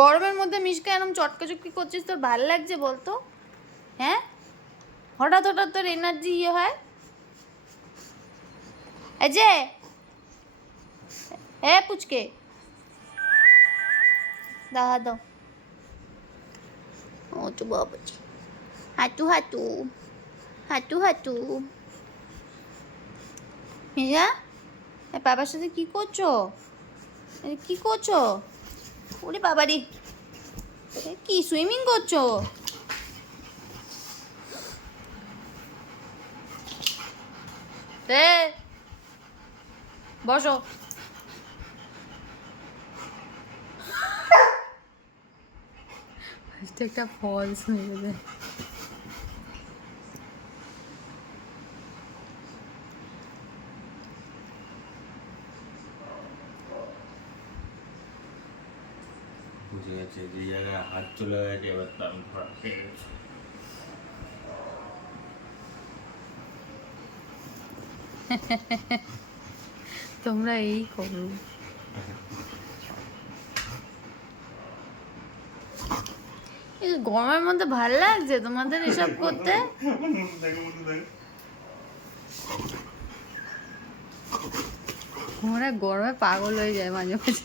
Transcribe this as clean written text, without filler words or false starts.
গরমের মধ্যে মিশকা এরকম চটকাচটকি করছিস, তোর ভালো লাগছে বলতো? হ্যাঁ, হঠাৎ হঠাৎ তোর এনার্জি ইয়ে হয়। এই যে পুচকে দাও দাও। ও তো বাবা, হাঁটু হাঁটু হাঁটু হাঁটু। মিশা, বাবার সাথে কি করছো? কি করছো? ওরে বাবারি, কি সুইমিং করছো? বসো। একটা ফলস মেরে দেয়। বুঝে গেছে যে জায়গায় হাত চলে গেছে, এবার তো আমি ধরা খেয়ে গেছি। তোমরা এই করো। এই গরমের মধ্যে ভাল লাগছে তোমাদের এসব করতে? তোমরা গরমে পাগল হয়ে যায় মাঝে মাঝে।